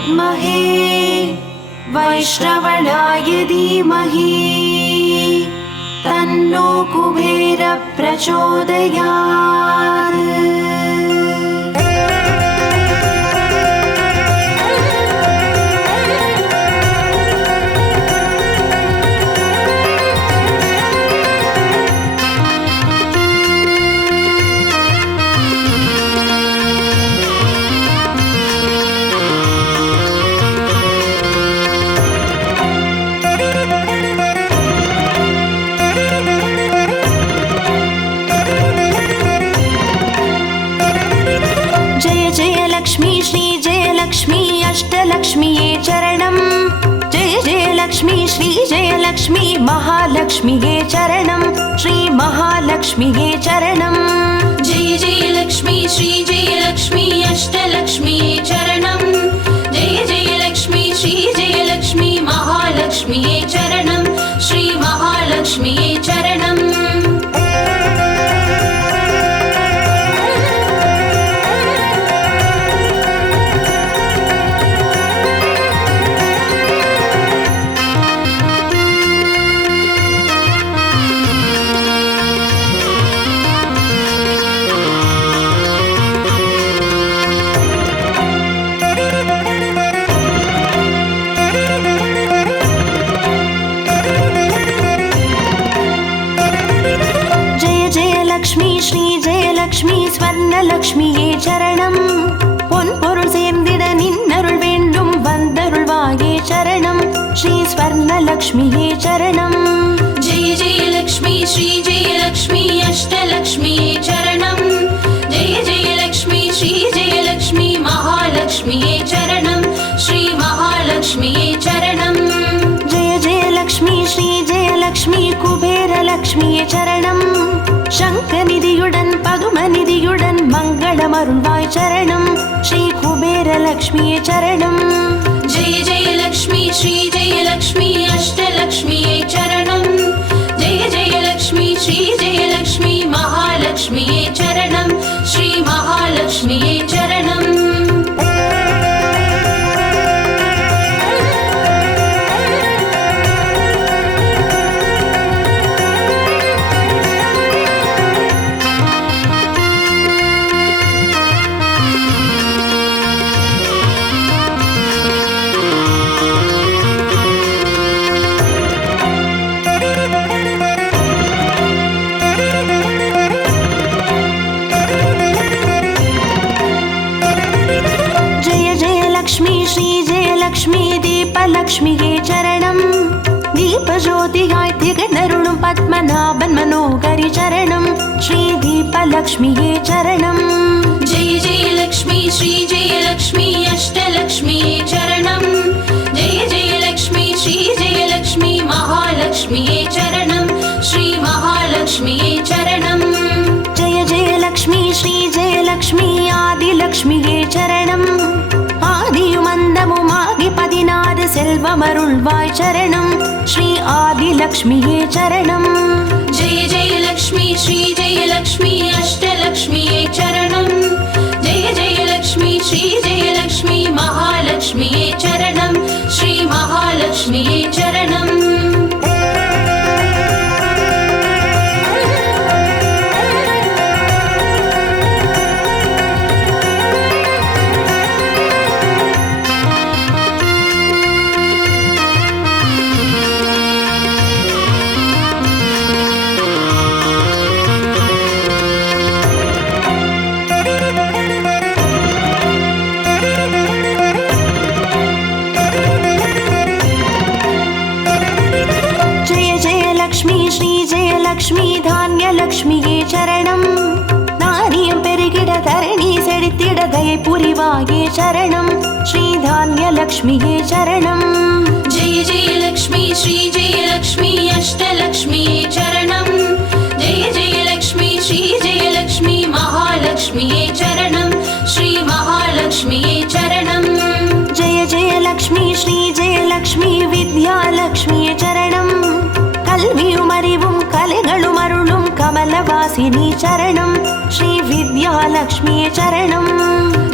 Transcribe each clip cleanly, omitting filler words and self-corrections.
विद्महे वैष्णवनाय धीमहि तन्नो कुबेर प्रचोदयात्। लक्ष्मी श्री जय लक्ष्मी अष्टलक्ष्मीये चरणं। जय जय लक्ष्मी श्री जय लक्ष्मी महालक्ष्मीये चरणं। श्री महालक्ष्मीये चरणं। जय जय लक्ष्मी श्री जय लक्ष्मी अष्टलक्ष्मीये चरणं। जय जय लक्ष्मी श्री जय लक्ष्मी महालक्ष्मीये चरणं। श्री महालक्ष्मीये चरणं। लक्ष्मी श्री जय लक्ष्मी स्वर्णलक्ष्मीये चरणं। பொன்பொருள் சேர்ந்திட நின்னருள் வேண்டும் வந்தருள்வாயே சரணம்। ஸ்ரீ ஸ்வர்ணலக்ஷ்மியே சரணம்। जय जय लक्ष्मी श्री जय लक्ष्मी अष्टलक्ष्मीये चरणं। जय जय लक्ष्मी श्री जय लक्ष्मी महालक्ष्मीये चरणं। श्री महालक्ष्मीये चरणं। जय जय लक्ष्मी श्री जय लक्ष्मी कुबेरलक्ष्मीये चरणं। शङ्खनिधियुடன் पद्मनिधियुடன் मङ्गलमरुள்வாய் चरणं। श्री कुबेरलक्ष्मीये चरणं। जय जय लक्ष्मी श्री जय लक्ष्मी अष्टलक्ष्मीये चरणं। जय जय लक्ष्मी श्री जय लक्ष्मी महालक्ष्मीये चरणं। श्री महालक्ष्मीये चरणं। லக்ஷ்மி தீபலக்ஷ்மியே சரணம். தீபஜோதியாய் திகழ்ந்தருளும் பத்மநாபன் மனோகரி சரணம். ஸ்ரீ தீபலக்ஷ்மியே சரணம். ஜெய ஜெய லக்ஷ்மி ஸ்ரீ ஜெய லக்ஷ்மி அஷ்டலக்ஷ்மியே சரணம். ஜெய ஜெய லக்ஷ்மி ஸ்ரீ ஜெய லக்ஷ்மி மகாலக்ஷ்மியே சரணம். ஸ்ரீ மகாலக்ஷ்மியே சரணம். ஜெய ஜெய லக்ஷ்மி ஸ்ரீ ஜெய லக்ஷ்மி ஆதிலக்ஷ்மியே சரணம். ஆதியுமந்தமுமாகி 16 செல்வமருள்வாய் சரணம். ஸ்ரீ ஆதிலக்ஷ்மியே சரணம். ஜெய ஜெய லக்ஷ்மி ஸ்ரீ ஜெய லக்ஷ்மி அஷ்டலக்ஷ்மியே சரணம். ஜெய ஜெய லக்ஷ்மி ஸ்ரீ ஜெய லக்ஷ்மி மகாலக்ஷ்மியே சரணம். ஸ்ரீ மகாலக்ஷ்மியே சரணம். லக்ஷ்மி தான்யலக்ஷ்மியே சரணம். தானியம் பெருகிட தரணி செழித்திட தயை புரிவாயே சரணம். ஸ்ரீ தான்யலக்ஷ்மியே சரணம். ஜெய ஜெய லக்ஷ்மி ஸ்ரீ ஜெய லக்ஷ்மி அஷ்டலக்ஷ்மியே சரணம். ஜெய ஜெய லக்ஷ்மி ஸ்ரீ ஜெய லக்ஷ்மி மகாலக்ஷ்மியே சரணம். ஸ்ரீ மகாலக்ஷ்மியே சரணம். ஜெய ஜெய லக்ஷ்மி ஸ்ரீ ஜெய லக்ஷ்மி வித்யாலக்ஷ்மியே சரணம். கல்வியும் அறிவும் கலைகளும் அருளும் கமலவாசி विद्यावासिनी चरणं श्रीविद्यालक्ष्म्यै चरणं।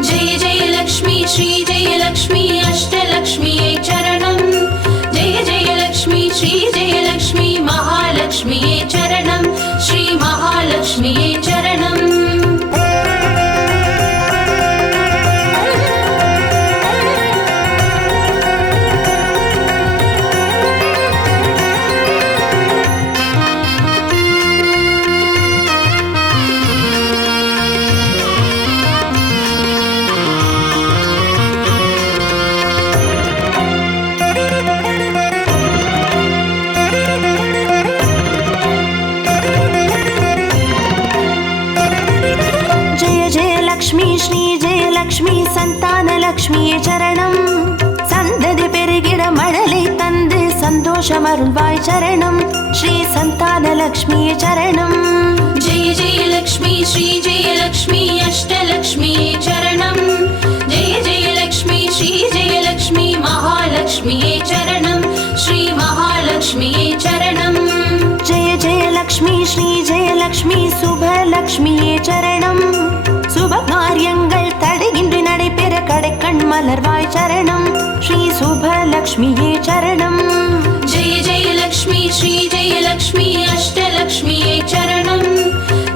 जय जय लक्ष्मी श्री जय लक्ष्मी अष्टलक्ष्म्यै चरणं। जय जय लक्ष्मी श्री जय लक्ष्मी महालक्ष्म्यै चरणं श्री महालक्ष्म्यै चरणम्। लक्ष्मी श्री जय लक्ष्मी संतानलक्ष्म्यै चरणं। सन्ददि पेरुगिड मडलै तंदु सन्तोषमरुळ्वाय चरणं श्री संतानलक्ष्म्यै चरणं। जय जय लक्ष्मी श्री जय लक्ष्मी अष्टलक्ष्म्यै चरणं। जय जय लक्ष्मी श्री जय लक्ष्मी महालक्ष्म्यै चरणं श्री महालक्ष्म्यै चरणम्। जय जय लक्ष्मी श्री जय लक्ष्मी शुभलक्ष्म्यै चरणं। சுபகாரியங்கள் தடையின்றி நடைபெற கடைக்கண் மலர்வாய் சரணம் ஸ்ரீ சுபலக்ஷ்மியே சரணம்। जय जय लक्ष्मी श्री जय लक्ष्मी अष्टलक्ष्म्यै चरणं।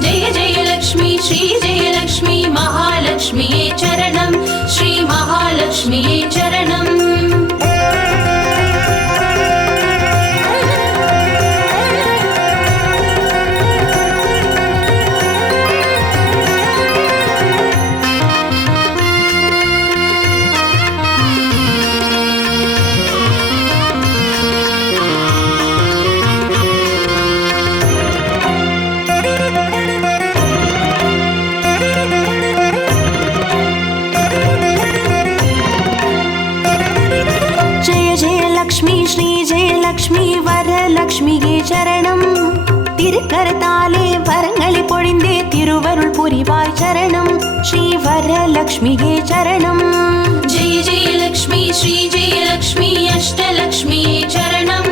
जय जय लक्ष्मी श्री जय लक्ष्मी महालक्ष्म्यै चरणं श्री महालक्ष्म्यै चरणम्। லக்ஷ்மி வரலக்ஷ்மியே சரணம்। திருக்கரத்தாலே வரங்களை பொழிந்தே திருவருள் புரிவாய் சரணம் ஸ்ரீ வரலக்ஷ்மியே சரணம்। जय जय लक्ष्मी श्री जय लक्ष्मी अष्टलक्ष्म्यै चरणं।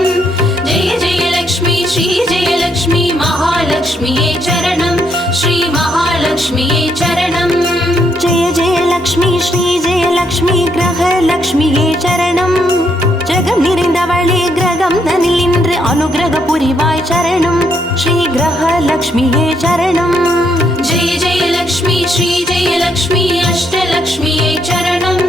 जय जय लक्ष्मी श्री जय लक्ष्मी महालक्ष्म्यै चरणं श्री महालक्ष्म्यै चरणम्। जय जय लक्ष्मी श्री जय लक्ष्मी ग्रहलक्ष्मिये चरणं। ஜகம் நிறைந்தவளே கிரகம் தனில் இன்று அனுகிரக புரிவாய் சரணம் ஸ்ரீ கிரகலக்ஷ்மியே சரணம்। जय जय लक्ष्मी श्री जय लक्ष्मी अष्टलक्ष्म्यै चरणं।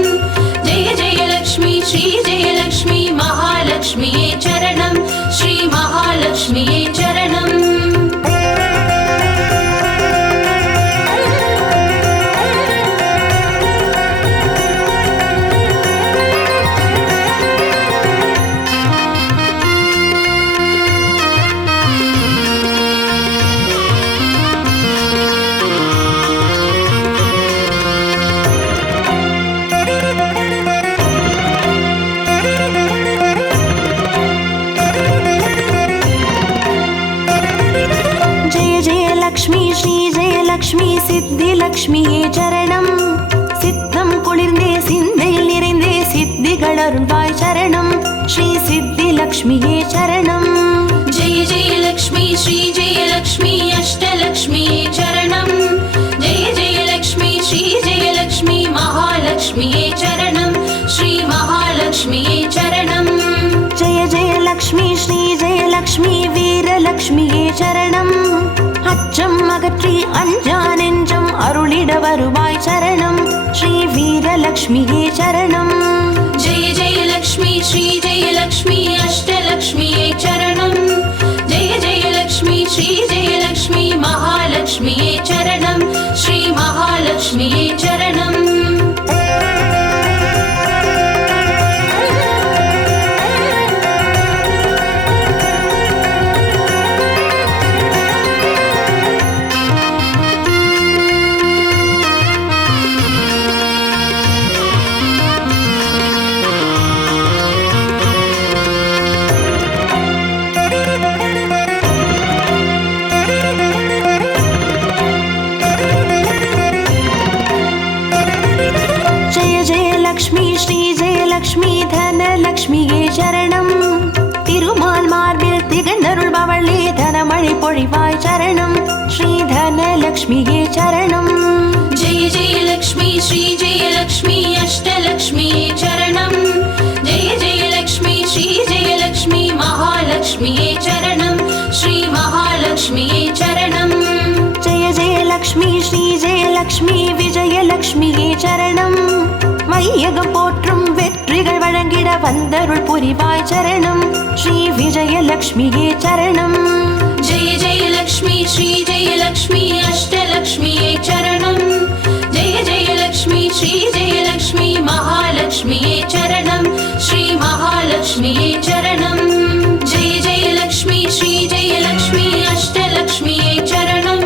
जय जय लक्ष्मी श्री जय लक्ष्मी महालक्ष्म्यै चरणं श्री महालक्ष्म्यै चरणम्। லக்ஷ்மி ஸ்ரீ ஜெய லக்ஷ்மி சித்தி லக்ஷ்மியே சரணம்। சித்தம் குளிர்ந்தே சிந்தையில் நிறைந்தே சித்திகள் அருள்வாய் சரணம் ஸ்ரீ சித்தி லக்ஷ்மியே சரணம்। जय जय लक्ष्मी श्री जय लक्ष्मी अष्टलक्ष्म्यै चरणं। जय जय लक्ष्मी श्री जय लक्ष्मी महालक्ष्म्यै चरणं श्री महालक्ष्म्यै चरणम्। जय जय लक्ष्मी श्री जय लक्ष्मी வீரலக்ஷ்மியே சரணம்। அச்சம் அகற்றி அஞ்சா நெஞ்சம் அருளிட வருவாய் சரணம் ஸ்ரீ வீரலக்ஷ்மியே சரணம்। जय जय लक्ष्मी श्री जय लक्ष्मी अष्टलक्ष्म्यै चरणं। जय जय लक्ष्मी श्री जय लक्ष्मी महालक्ष्म्यै चरणं श्री महालक्ष्म्यै चरणम्। ज्ञानलक्ष्म्यै चरणम्। जय जय लक्ष्मी श्री जय लक्ष्मी अष्टलक्ष्म्यै चरणम्। जय जय लक्ष्मी श्री जय लक्ष्मी महालक्ष्म्यै चरणम्। श्री महालक्ष्म्यै चरणम्। जय जय लक्ष्मी श्री जय लक्ष्मी विजयलक्ष्म्यै चरणम्। வையகம் போற்றும் வெற்றிகள் வழங்கிட வந்தருள் புரிவாய் சரணம். ஸ்ரீ விஜயலக்ஷ்மியே சரணம். जय जय लक्ष्मी श्री जय लक्ष्मी अष्टलक्ष्म्यै चरणम्। जय जय लक्ष्मी श्री जय लक्ष्मी महालक्ष्म्यै चरणम्। श्री महालक्ष्म्यै चरणम्। जय जय लक्ष्मी श्री जय लक्ष्मी अष्टलक्ष्म्यै चरणम्।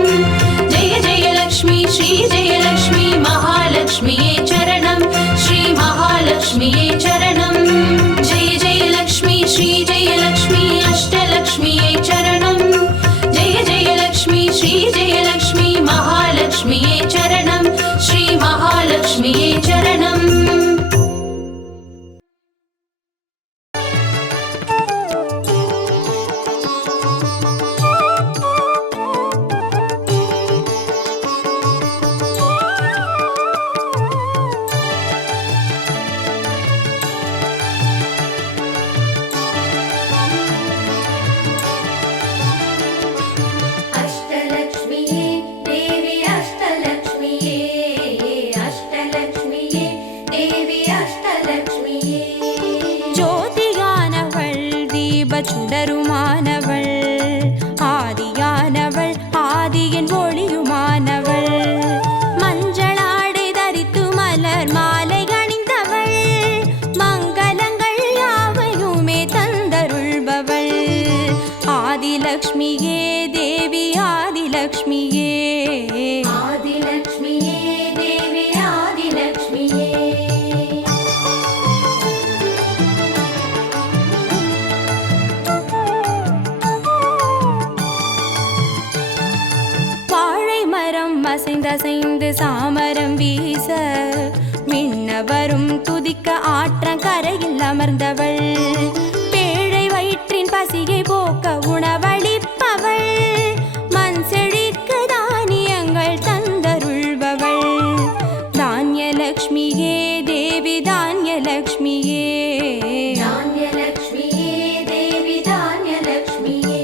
जय जय लक्ष्मी श्री जय लक्ष्मी महालक्ष्म्यै चरणम्। श्री महालक्ष्म्यै चरणम्। जय जय लक्ष्मी श्री जय लक्ष्मी अष्टलक्ष्म्यै चरणम्। जय जय लक्ष्मी श्री जय लक्ष्मी महालक्ष्म्यै चरणम्। श्री महालक्ष्म्यै चरणम्। अष्टलक्ष्म्यै देवी अष्टलक्ष्म्यै अष्टलक्ष्म्यै देवी अष्टलक्ष्म्यै ஜோதியானவள் தீப சுடருமானவள் ஆதியானவள் ஆதியின் ஒளியுமானவள் மஞ்சளாடை தரித்து மலர் மாலை அணிந்தவள் மங்களங்கள் யாவையுமே தந்தருள்பவள் ஆதிலக்ஷ்மியே தேவி ஆதிலக்ஷ்மியே आदिलक्ष्म्यै देवी आदिलक्ष्म्यै வாழை மரம் அசைந்தசைந்து சாமரம் வீச மின்னவரும் துதிக்க ஆற்றங்கரையில் அமர்ந்தவள் பேழை வயிற்றின் பசியை போக்க உணவளிப்பவள் மண் செழிக்க தானியங்கள் தந்தருள்பவள் தானியலக்ஷ்மியே தேவி தானியலக்ஷ்மியே धान्यलक्ष्म्यै देवी धान्यलक्ष्म्यै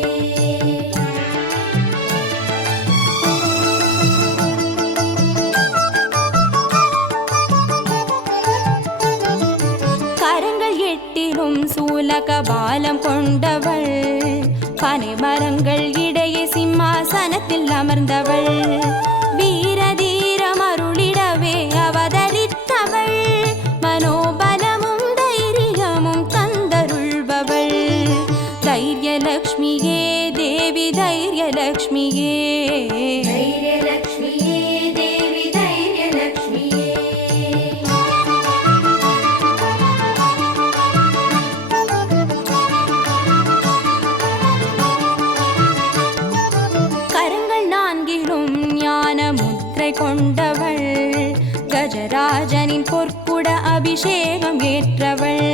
கரங்கள் எட்டிலும் சூலக பாலம் கொண்டவள் பனை மரங்கள் இடையே சிம்மாசனத்தில் அமர்ந்தவள் வீர தீரம் அருளிடவே அவதரித்தவள் மனோபலமும் தைரியமும் தந்தருள்பவள் தைரியலக்ஷ்மியே தேவி தைரியலக்ஷ்மியே धैर्यलक्ष्म्यै देवी धैर्यलक्ष्म्यै கரங்கள் நான்கிலும் ஞான முத்திரை கொண்டவள் கஜராஜனின் பொற்குட அபிஷேகம் ஏற்றவள்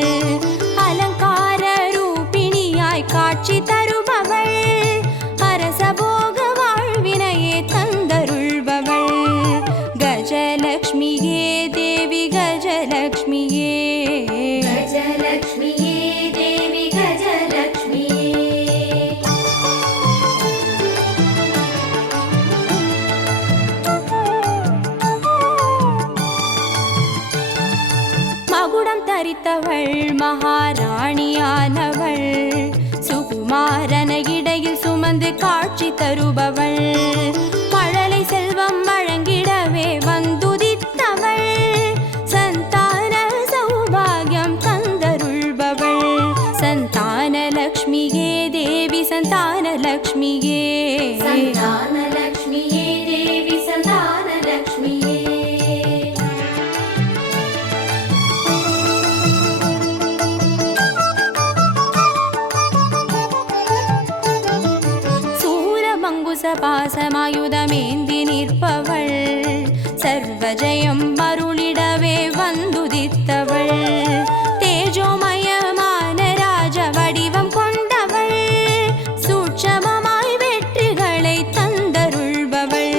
அலங்கார ரூபிணியாய் காட்சி தருபவள் அரசபோக வாழ்வினையே தந்தருள்பவள் கஜலக்ஷ்மியே தேவி கஜலக்ஷ்மியே गजलक्ष्म्यै देवी गजलक्ष्म्यै மகுடம் தரித்தவள் மகாராணியானவள் சுகுமாரன இடையில் சுமந்து காட்சி தருபவள் மழலை செல்வம் வழங்கிடவே வந்துதித்தவள் சந்தான சௌபாகியம் தந்தருள்பவள் சந்தானலக்ஷ்மியே தேவி சந்தானலக்ஷ்மியே सन्तानलक्ष्म्यै देवी सन्तानलक्ष्म्यै பாசமாயுதமேந்தி நிற்பவள் சர்வஜயம் அருளிடவே வந்துதித்தவள் தேஜோமயமான ராஜ வடிவம் கொண்டவள் சூட்சமமாய் வெற்றிகளை தந்தருள்பவள்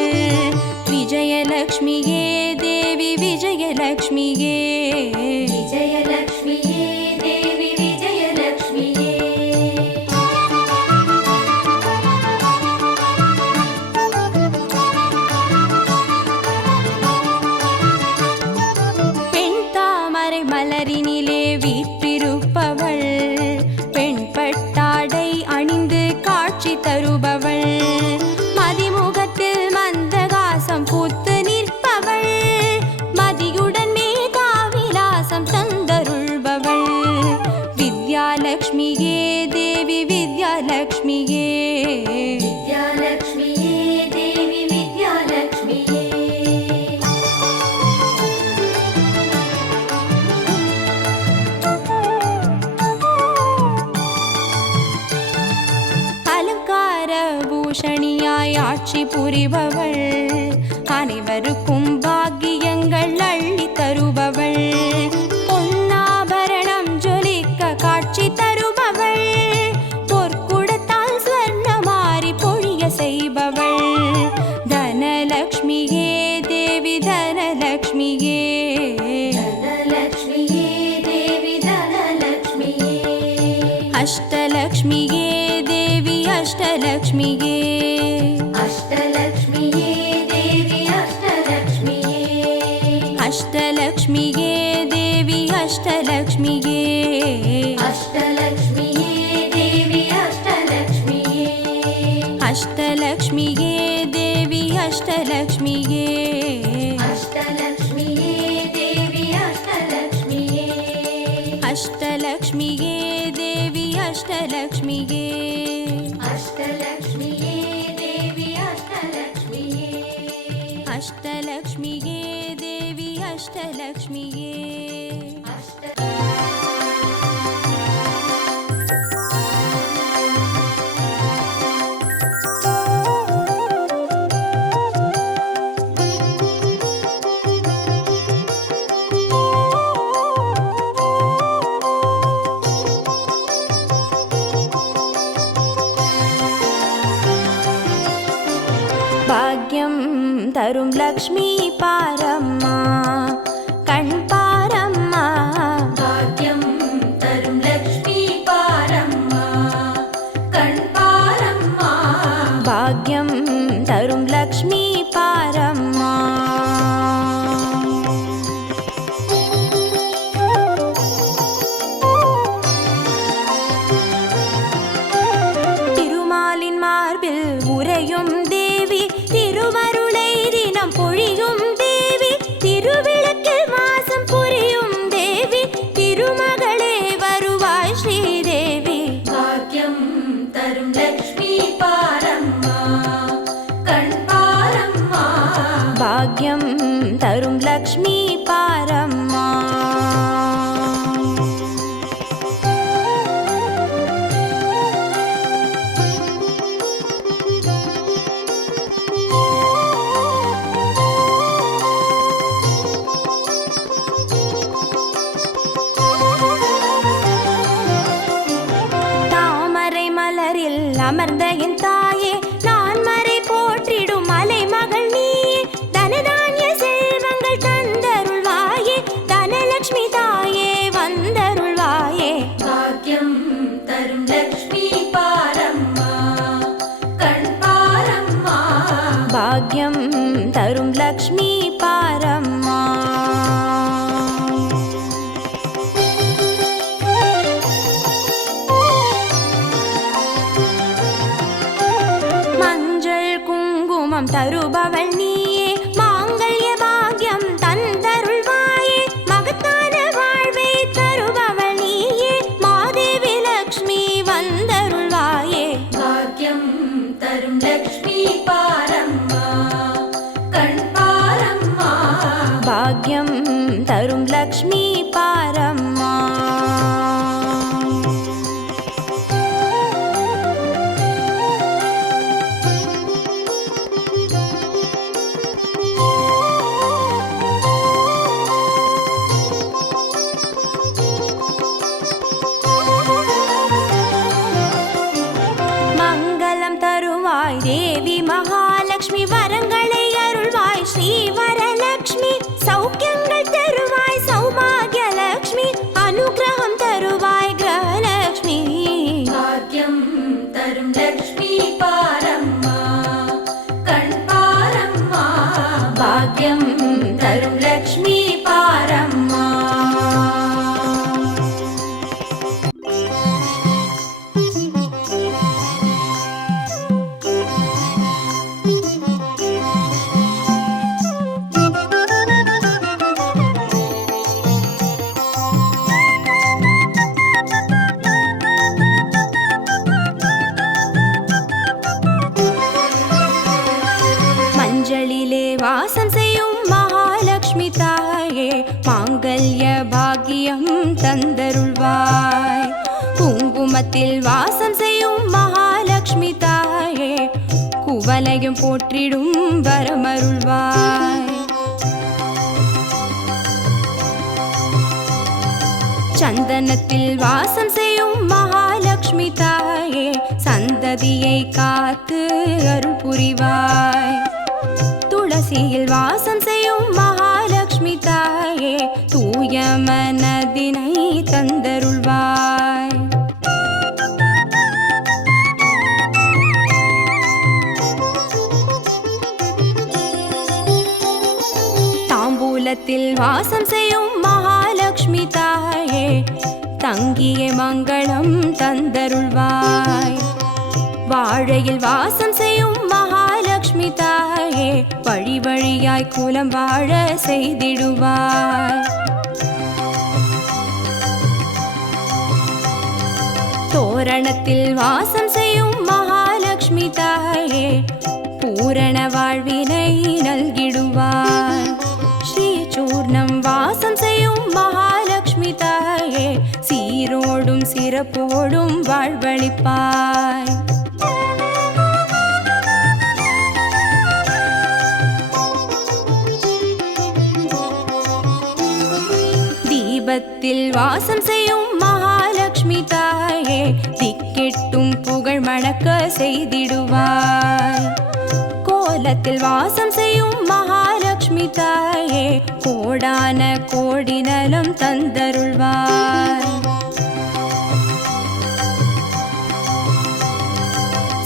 ஆட்சி புரிபவள், அனைவருக்கும் பாக்கியங்கள் அள்ளி தருபவள், பொன்னாபரணம் ஜொலிக்க காட்சி தருபவள், பொற்குடத்தால் ஸ்வர்ணமாரி பொழிய செய்பவள், தனலக்ஷ்மியே தேவி தனலக்ஷ்மியே, தனலக்ஷ்மியே தேவி தனலக்ஷ்மியே, அஷ்டலக்ஷ்மியே தேவி அஷ்டலக்ஷ்மியே, அஷ்டலக்ஷ்மியே தேவி அஷ்டலக்ஷ்மியே, அஷ்டலக்ஷ்மியே தேவி அஷ்டலக்ஷ்மியே, அஷ்டலக்ஷ்மியே தேவி அஷ்டலக்ஷ்மியே, அஷ்டலக்ஷ்மியே தேவி அஷ்டலக்ஷ்மியே, அஷ்டலக்ஷ்மியே தேவி அஷ்டலக்ஷ்மியே, அஷ்டலக்ஷ்மியே தேவி அஷ்டலக்ஷ்மியே, அஷ்டலக்ஷ்மியே தேவி அஷ்டலக்ஷ்மியே, அஷ்டலக்ஷ்மியே தேவி அஷ்டலக்ஷ்மியே. பாக்யம் தரும் லக்ஷ்மி பாரம்மா, கண் பாரம்மா, பாக்யம் தரும் லக்ஷ்மி பாரம்மா, கண் பாரம்மா, பாக்யம் தரும் லக்ஷ்மி பாரம்மா. திருமாலின் மார்பில் உறையும் தேவி, திருவருளை தினம் பொழியும் தேவி, திருவிளக்கில் வாசம் புரியும் தேவி, திருமகளே வருவாய் ஸ்ரீதேவி, பாக்யம் தரும் லக்ஷ்மி பாரம்மா, கண் பாரம்மா, பாக்யம் தரும் லக்ஷ்மி பாரம்மா. தாமரை மலரில் அமர்ந்த என் தாயே, நான் மறை போற்றிடும் மலை மகள் நீயே, தனதானிய செல்வங்கள் தந்தருள்வாயே, தனலக்ஷ்மி தாயே வந்தருள்வாயே, பாக்யம் தரும் லக்ஷ்மி பாரம்மா, கண் பாரம்மா, பாக்யம் தரும் லக்ஷ்மி பாரம்மா. மஞ்சள் குங்குமம் தருபவள் நீயே, மாங்கல்ய பாக்யம் தந்தருள்வாயே, மகத்தான வாழ்வை தருபவள் நீயே, மாதேவி லக்ஷ்மி வந்தருள்வாயே, பாக்யம் தரும் லக்ஷ்மி பாரம்மா, கண் பாரம்மா, பாக்யம் தரும் லக்ஷ்மி பாரம்மா. மங்களம் தருவாய் தேவி மகாலட்சுமி, வரங்களை அருள்வாய் ஸ்ரீ வரலக்ஷ்மி, சௌக்கியங்கள் தருவாய் சௌபாகியலக்ஷ்மி, அனுகிரகம் தருவாய் கிரகலக்ஷ்மி, பாக்யம் தரும் லக்ஷ்மி பாரம்மா, கண் பாரம்மா, பாக்யம் தரும் லக்ஷ்மி பாரம்மா. மஞ்சளிலே வாசம் செய்யும் மகாலட்சுமி தாயே, மாங்கல்ய பாக்கியம் தந்தருள்வாய், குங்குமத்தில் வாசம் செய்யும் மகாலட்சுமி தாயே, குவலையும் போற்றிடும் வரமருள்வாய். சந்தனத்தில் வாசம் செய்யும் மகாலட்சுமி தாயே, சந்ததியை காத்து அருள் புரிவாய். துளசியில் வாசம் செய்யும் மகாலட்சுமி தாயே, தூய மனதினை தந்தருள்வாய். தாம்பூலத்தில் வாசம் செய்யும் மகாலட்சுமி தாயே, தங்கிய மங்களம் தந்தருள்வாய். வாழையில் வாசம் செய்யும் மகாலட்சுமி தாயே, வழி வழியாய் குலம் வாழ செய்திடுவாய். தோரணத்தில் வாசம் செய்யும் மகாலட்சுமி தாயே, பூரண வாழ்வினை நல்கிடுவாய். ஸ்ரீ சூர்ணம் வாசம் செய்யும் மகாலட்சுமி தாயே, சீரோடும் சிறப்போடும் வாழ்வளிப்பாய். தீபத்தில் வாசம் செய்யும் மகாலட்சுமி தாயே, திக்கெட்டும் புகழ் மணக்க செய்திடுவாய். கோலத்தில் வாசம் செய்யும் மகாலட்சுமி தாயே, கோடான கோடி நலம் தந்தருள்வாய்.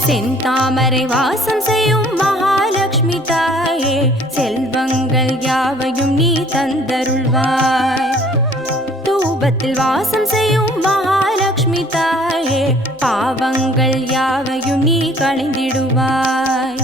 செந்தாமரை வாசம் செய்யும் மகாலட்சுமி தாயே, செல்வங்கள் யாவையும் நீ தந்தருள்வாய். தூபத்தில் வாசம் செய்யும் மகாலட்சுமி தாயே, பாவங்கள் யாவையும் நீ களைந்திடுவாய்.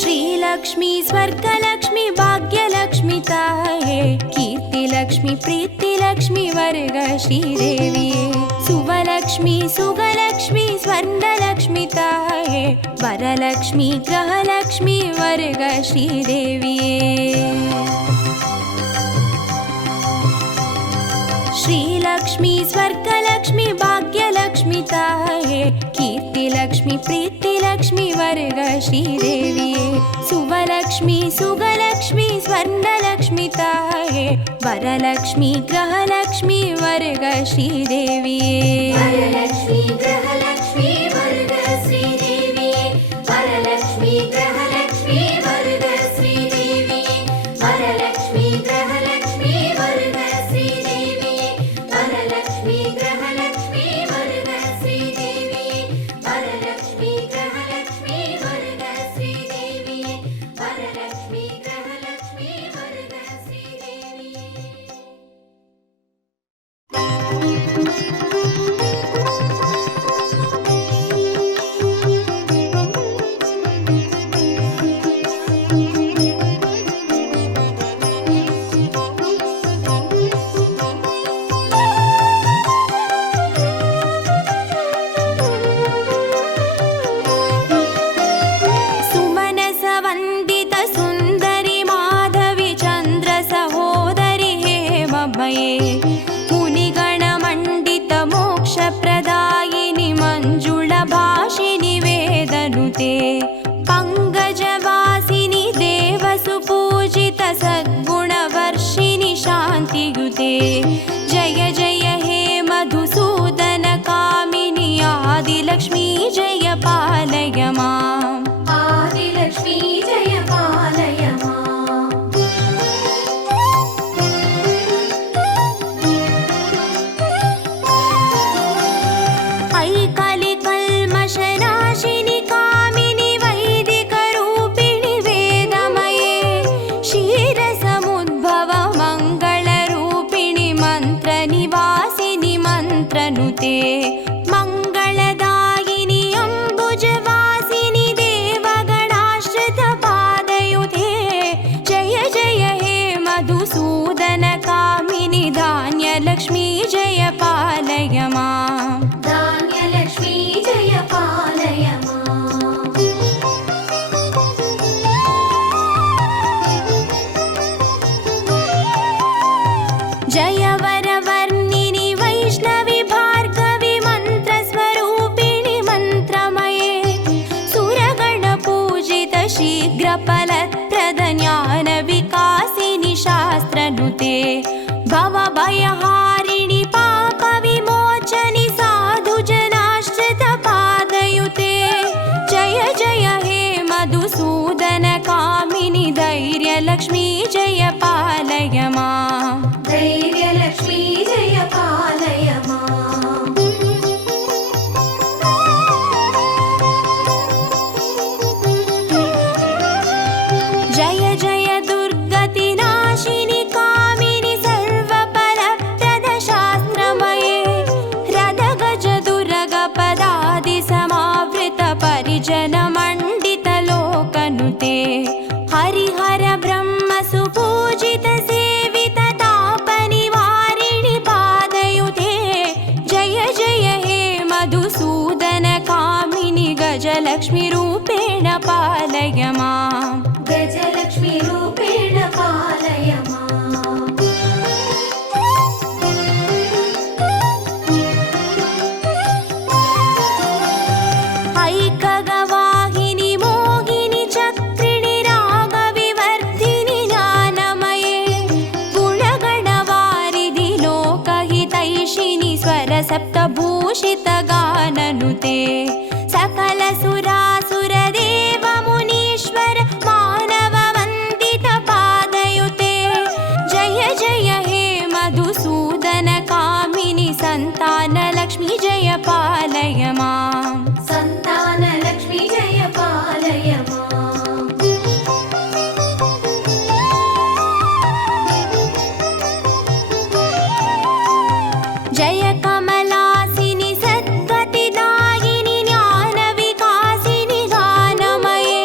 श्रीलक्ष्मी स्वर्गलक्ष्मी भाग्यलक्ष्मी ताये, कीर्तिलक्ष्मी प्रीतिलक्ष्मी वर्ग श्रीदेविये. सुवलक्ष्मी सुगलक्ष्मी स्वर्णलक्ष्मी ताये, वरलक्ष्मी ग्रहलक्ष्मी वर्ग श्रीदेविये. श्रीलक्ष्मी स्वर्गलक्ष्मी भाग्यलक्ष्मी ताये, कीर्तिलक्ष्मी प्रीतिलक्ष्मी वर्ग श्रीदेविये. सुवलक्ष्मी सुगलक्ष्मी स्वर्णलक्ष्मी ताये, वरलक्ष्मी ग्रहलक्ष्मी वर्ग श्रीदेविये. वरलक्ष्मी ग्रहलक्ष्मी वर्ग श्रीदेविये. वरलक्ष्मी ग्रहलक्ष्मी वर्ग श्रीदेविये. वरलक्ष्मी ग्रहलक्ष्मी वर्ग श्रीदेविये. वरलक्ष्मी ग्रहलक्ष्मी वर्ग श्रीदेविये. वरलक्ष्मी ग्रहलक्ष्मी वर्ग श्रीदेविये. वरलक्ष्मी ग्रहलक्ष्मी वर्ग श्रीदेविये. सुमनस वन्दित सुन्दरि माधवी चन्द्र सहोदरि हेममये, मुनिगणमण्डित मोक्षप्रदायिनि मञ्जुळा भाषिनि वेदनुते. पङ्कजवासिनि देवसुपूजित सद्गुणवर्षिणि शान्तियुते. जय जय हे मधुसूदन कामिनि आदिलक्ष्मी जय पालय माम्. आदिलक्ष्मी जय पालय माम्. ऐकलिकल्मषनाशिनि कामिनि वैदिकरूपिणि वेदमये. क्षीरसमुद्भव मङ्गलरूपिणि मन्त्रनिवासिनि मन्त्रनुते. मङ्गलदायिनि अम्बुजवासिनि देवगणाश्रितपादयुते. जय जय हे मधुसूदन कामिनि धान्यलक्ष्मी जय पालय माम्. धान्यलक्ष्मी जय पालय माम्. जय स्वरसप्तभूषितगाननुते सकलसुरासुरदेवमुनीश्वर मानववन्दितपादयुते जय जय हे मधुसूदनकामिनि सन्तानलक्ष्मी जय पालय माम् सन्तानलक्ष्मी जय पालय माम् जय कमलासिनि सद्गतिदायिनि ज्ञानविकासिनि गानमये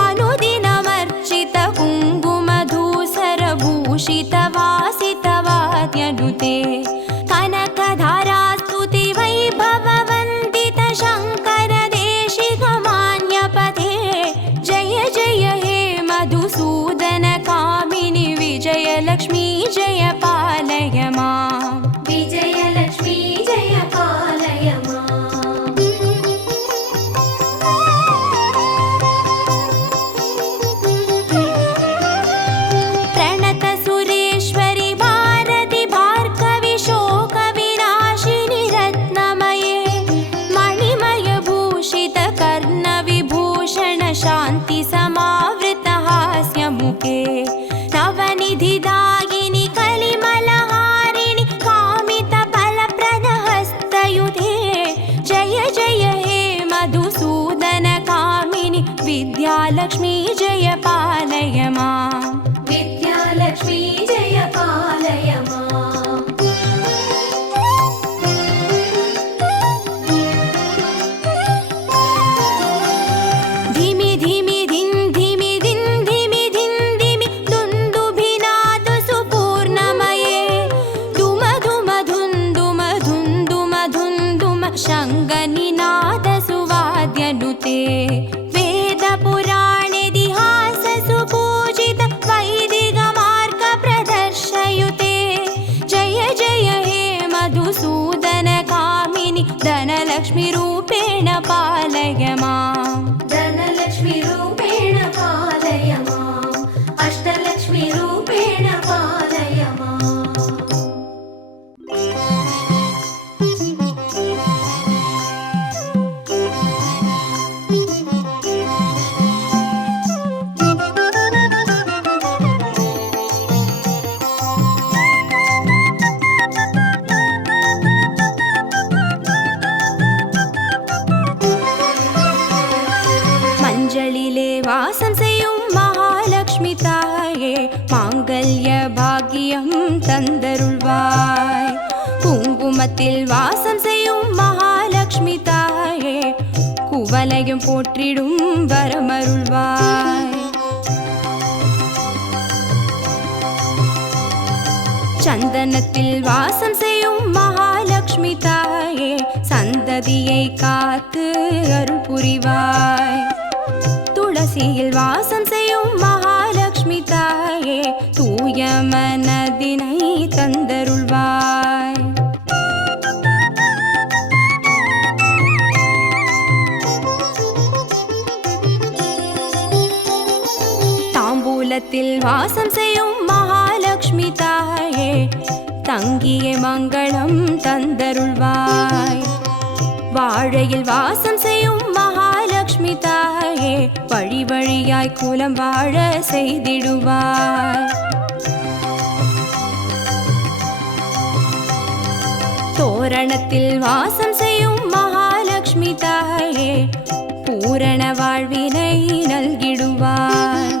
अनुदिनमर्चित कुङ्कुमधूसरभूषितवासितवाद्यनुते कनकधारास्तुति वैभववन्दित शङ्करदेशिकमान्यपते जय जय हे मधुसूदनकामिनि विजयलक्ष्मी जय पालय माम् विजयलक्ष्मी जय पालय माम् प्रणत सुरेश्वरि भारति भार्गवि शोकविनाशिनि रत्नमये मणिमय भूषित कर्णविभूषण शान्ति समावृत हास्यमुखे नवनिधिदायिनि कलिमलहारिणि कामित फलप्रदहस्तयुते जय जय हे मधुसूदनकामिनि विद्यालक्ष्मी जय पालय माम् विद्यालक्ष्मी जय पालय माम् धिमि धिमि धिन् धिमि धिन् धिमि धिन् धिमि दुन्दुभिनाद सुपूर्णमये दुम दुम धुन् दुम धुन् दुम धुन् दुम शङ्गनिनाद सुवाद्यनुते वेदपुराणेतिहास सुपूजित वैदिकमार्ग प्रदर्शयुते जय जय हे मधुसूदनकामिनि धनलक्ष्मीरूपेण पालय माम् धनलक्ष्मी रूपेण पालय माम् अष्टलक्ष्मी रूपेण पालय माम् மஞ்சளிலே வாசம் செய்யும் மகாலட்சுமி தாயே மாங்கல்ய பாக்கியம் தந்தருள்வாய் குங்குமத்தில் வாசம் செய்யும் மகாலட்சுமி தாயே குவலையும் போற்றிடும் வரமருள்வாய் சந்தனத்தில் வாசம் செய்யும் மகாலட்சுமி தாயே சந்ததியை காத்து அருள் புரிவாய் துளசியில் வாசம் செய்யும் மகாலட்சுமி தாயே தூய மனதினை தந்தருள்வாய் தாம்பூலத்தில் வாசம் செய்யும் மகாலட்சுமி தாயே தங்கிய மங்களம் தந்தருள்வாய் வாழையில் வாசம் செய்யும் மகாலட்சுமி தாயே வழி வழியாய் குலம் வாழ செய்திடுவாய் தோரணத்தில் வாசம் செய்யும் மகாலட்சுமி தாயே பூரண வாழ்வினை நல்கிடுவாய்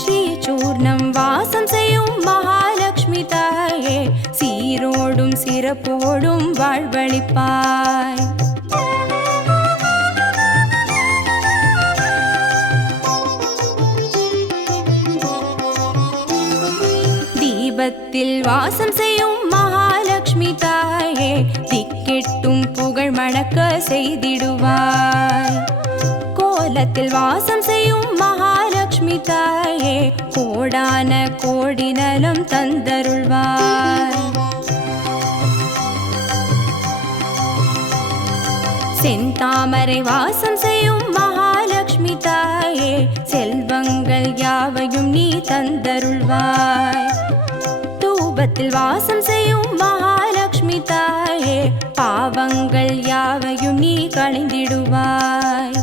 ஸ்ரீசூர்ணம் வாசம் செய்யும் மகாலட்சுமி தாயே சீரோடும் சிறப்போடும் வாழ்வளிப்பாய் தீபத்தில் வாசம் செய்யும் மகாலட்சுமி தாயே திக்கெட்டும் புகழ் மணக்க செய்திடுவாய் கோலத்தில் வாசம் செய்யும் மகாலட்சுமி தாயே கோடான கோடி நலம் தந்தருள்வாய் செந்தாமரை வாசம் செய்யும் மகாலட்சுமி தாயே செல்வங்கள் யாவையும் நீ தந்தருள்வாய் தூபத்தில் வாசம் செய்யும் மகாலட்சுமி தாயே பாவங்கள் யாவையும் நீ களைந்திடுவாய்.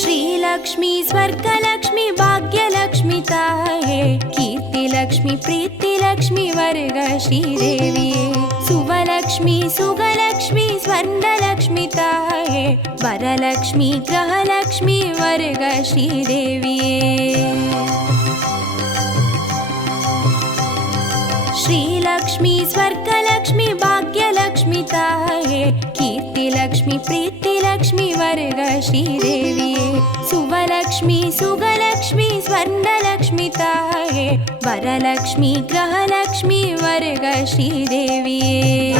श्रीलक्ष्मी स्वर्गलक्ष्मी भाग्यलक्ष्मी ताये कीर्तिलक्ष्मी प्रीतिलक्ष्मी वर्ग श्रीदेविये सुवलक्ष्मी सुगलक्ष्मी स्वर्णलक्ष्मी ताये वरलक्ष्मी ग्रहलक्ष्मी वर्ग श्रीदेविये श्रीलक्ष्मी स्वर्गलक्ष्मी भाग्यलक्ष्मी ताये कीर्तिलक्ष्मी प्रीतिलक्ष्मी वर्ग श्रीदेविये सुवलक्ष्मी सुगलक्ष्मी स्वर्णलक्ष्मी ताये वरलक्ष्मी ग्रहलक्ष्मी वर्ग श्रीदेविये